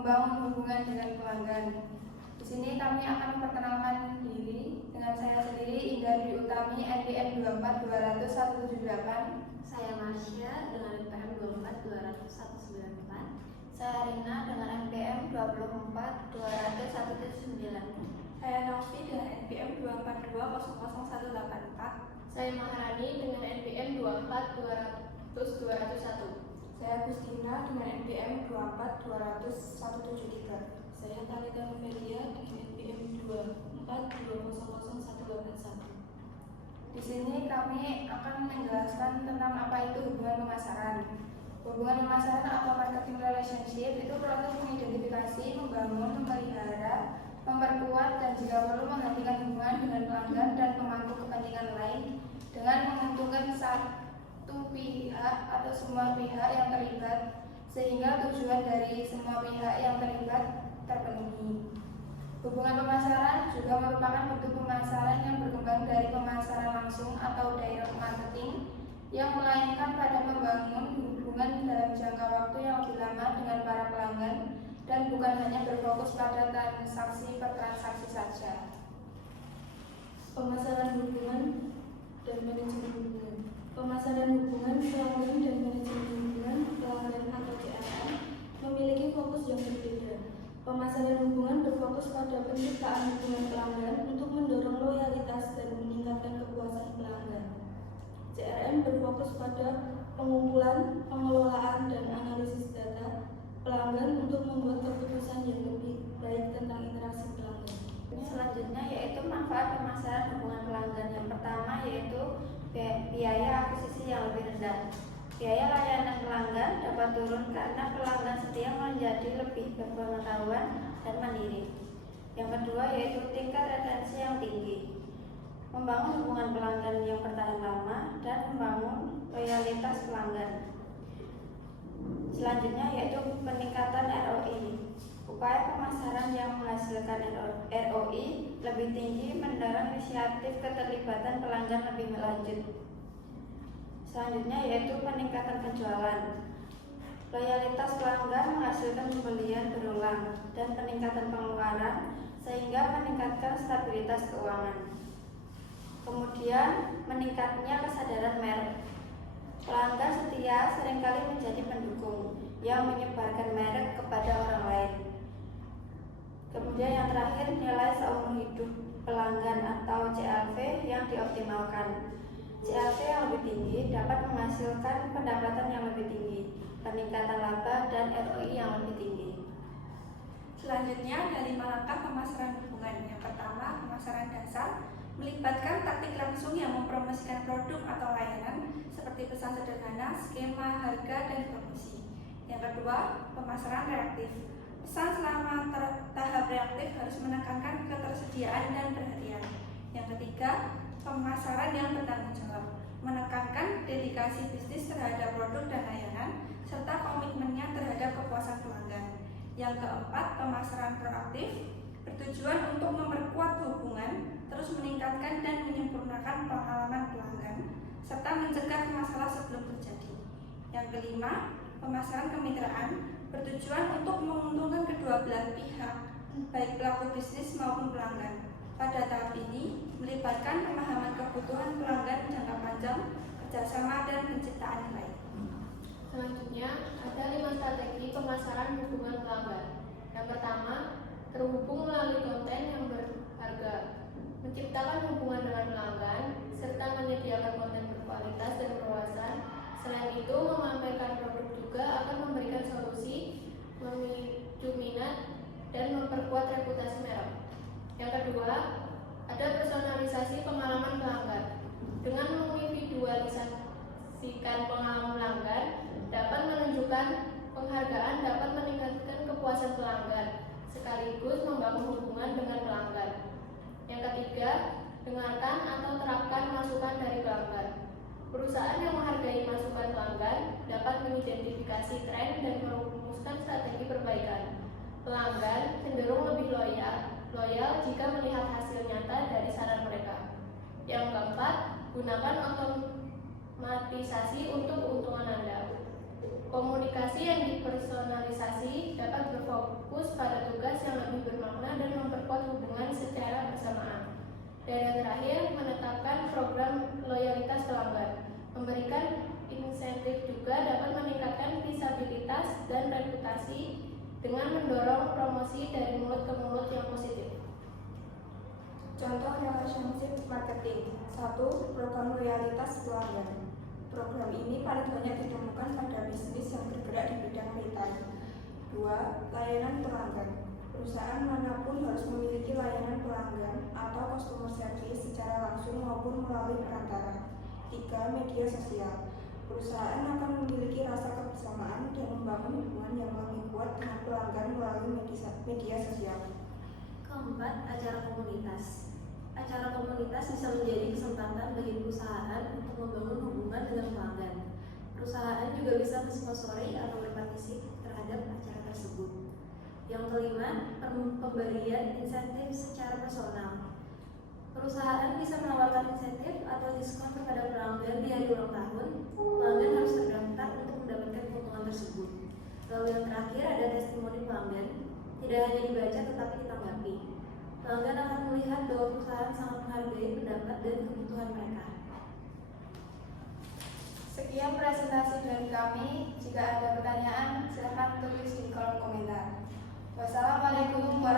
membangun hubungan dengan pelanggan. Di sini kami akan memperkenalkan diri dengan saya sendiri, Indah Dwi Utami, NPM 24200-178. Saya Marsya dengan NPM 24200-194. Saya Rina dengan NPM 24200-179. Saya Novi dengan NPM 242-00184. Saya Maharani dengan NPM 24200-201. Saya Gustina dengan NPM 24200-173. Saya Talita Novelia dengan NPM 24200-181. Di sini kami akan menjelaskan tentang apa itu hubungan pemasaran. Hubungan pemasaran atau marketing relationship itu proses mengidentifikasi, membangun, memelihara, memperkuat, dan jika perlu menghentikan hubungan dengan pelanggan dan pemangku kepentingan lain dengan menguntungkan satu pihak atau semua pihak yang terlibat sehingga tujuan dari semua pihak yang terlibat terpenuhi. Hubungan pemasaran juga merupakan bentuk pemasaran yang berkembang dari pemasaran langsung atau direct marketing yang melainkan pada membangun hubungan dalam jangka waktu yang lebih lama dengan para pelanggan dan bukan hanya berfokus pada transaksi per transaksi saja. Pemasaran hubungan dan manajemen hubungan. Pemasaran hubungan pelanggan dan manajemen hubungan pelanggan atau CRM memiliki fokus yang berbeda. Pemasaran hubungan berfokus pada penciptaan hubungan pelanggan untuk mendorong loyalitas dan meningkatkan kepuasan pelanggan. CRM berfokus pada pengumpulan, pengelolaan, dan analisis data pelanggan untuk membuat keputusan yang lebih baik tentang interaksi pelanggan. Selanjutnya yaitu manfaat pemasaran hubungan pelanggan. Yang pertama yaitu biaya akuisisi yang lebih rendah. Biaya layanan pelanggan dapat turun karena pelanggan setia menjadi lebih berpengetahuan dan mandiri. Yang kedua yaitu tingkat retensi yang tinggi. Membangun hubungan pelanggan yang bertahan lama dan membangun loyalitas pelanggan. Selanjutnya yaitu peningkatan ROI. Upaya pemasaran yang menghasilkan ROI lebih tinggi mendorong inisiatif keterlibatan pelanggan lebih lanjut. Selanjutnya yaitu peningkatan penjualan. Loyalitas pelanggan menghasilkan pembelian berulang dan peningkatan pengeluaran sehingga meningkatkan stabilitas keuangan. Kemudian meningkatnya kesadaran merek. Pelanggan setia seringkali menjadi pendukung yang menyebarkan merek kepada orang lain. Kemudian yang terakhir nilai seumur hidup pelanggan atau CLV yang dioptimalkan. CLV yang lebih tinggi dapat menghasilkan pendapatan yang lebih tinggi, peningkatan laba, dan ROI yang lebih tinggi. Selanjutnya ada 5 langkah pemasaran hubungan. Yang pertama, pemasaran dasar melibatkan taktik langsung yang mempromosikan produk atau layanan seperti pesan sederhana, skema, harga, dan promosi. Yang kedua, pemasaran reaktif. Pesan selama tahap reaktif harus menekankan ketersediaan dan perhatian. Yang ketiga, pemasaran yang bertanggung jawab, menekankan dedikasi bisnis terhadap produk dan layanan, serta komitmennya terhadap kepuasan pelanggan. Yang keempat, pemasaran proaktif, bertujuan untuk memperkuat hubungan, terus meningkatkan dan menyempurnakan pengalaman pelanggan, serta mencegah masalah sebelum terjadi. Yang kelima, pemasaran kemitraan, bertujuan untuk menguntungkan kedua belah pihak, baik pelaku bisnis maupun pelanggan. Pada tahap ini melibatkan pemahaman kebutuhan pelanggan jangka panjang, kerjasama, dan penciptaan nilai. Selanjutnya ada 5 strategi pemasaran hubungan pelanggan. Yang pertama, terhubung melalui konten yang berharga, menciptakan hubungan dengan pelanggan, serta menyediakan konten berkualitas dan berwawasan. Selain itu, memamerkan produk juga akan memberikan solusi, memicu minat, dan memperkuat reputasi merek. Yang kedua, ada personalisasi pengalaman pelanggan. Dengan mengindividualisasikan pengalaman pelanggan, dapat menunjukkan penghargaan, dapat meningkatkan kepuasan pelanggan, sekaligus membangun hubungan dengan pelanggan. Yang ketiga, dengarkan atau terapkan masukan dari pelanggan. Perusahaan yang menghargai masukan pelanggan dapat mengidentifikasi tren dan merumuskan strategi perbaikan. Pelanggan cenderung lebih loyal jika melihat hasil nyata dari saran mereka. Yang keempat, gunakan otomatisasi untuk keuntungan Anda. Komunikasi yang dipersonalisasi dapat berfokus pada tugas yang lebih bermakna dan memperkuat hubungan secara bersamaan. Dan yang terakhir, menetapkan program loyalitas pelanggan. Memberikan insentif juga dapat meningkatkan visabilitas dan reputasi dengan mendorong promosi dari mulut ke mulut yang positif. Contoh relationship marketing. 1. Program loyalitas pelanggan. Program ini paling banyak ditemukan pada bisnis yang bergerak di bidang retail. 2. Layanan pelanggan. Perusahaan manapun harus memiliki layanan pelanggan atau customer service secara langsung maupun melalui perantara. 3. Media sosial. Perusahaan akan memiliki rasa kebersamaan dan membangun hubungan yang lebih kuat dengan pelanggan melalui media sosial. Keempat, acara komunitas. Acara komunitas bisa menjadi kesempatan bagi perusahaan untuk membangun hubungan dengan pelanggan. Perusahaan juga bisa mensponsori atau berpartisipasi terhadap acara tersebut. Yang kelima, pemberian insentif secara personal. Perusahaan bisa menawarkan insentif atau diskon kepada pelanggan di hari ulang tahun. Pelanggan harus terdaftar untuk mendapatkan keuntungan tersebut. Lalu yang terakhir ada testimoni pelanggan. Tidak hanya dibaca tetapi ditanggapi. Pelanggan akan melihat bahwa perusahaan sangat menghargai pendapat dan kebutuhan mereka. Sekian presentasi dari kami. Jika ada pertanyaan, silakan tulis di kolom komentar. Wassalamualaikum warahmatullahi wabarakatuh.